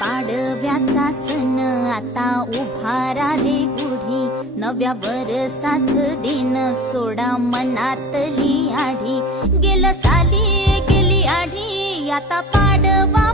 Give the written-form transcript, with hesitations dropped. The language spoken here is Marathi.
पाडव्याचा सण आता उभारा रे गुढी, नव्या वरसाच दिन सोडा मनातली आढी. गेलं साली गेली आढी, आता पाडवा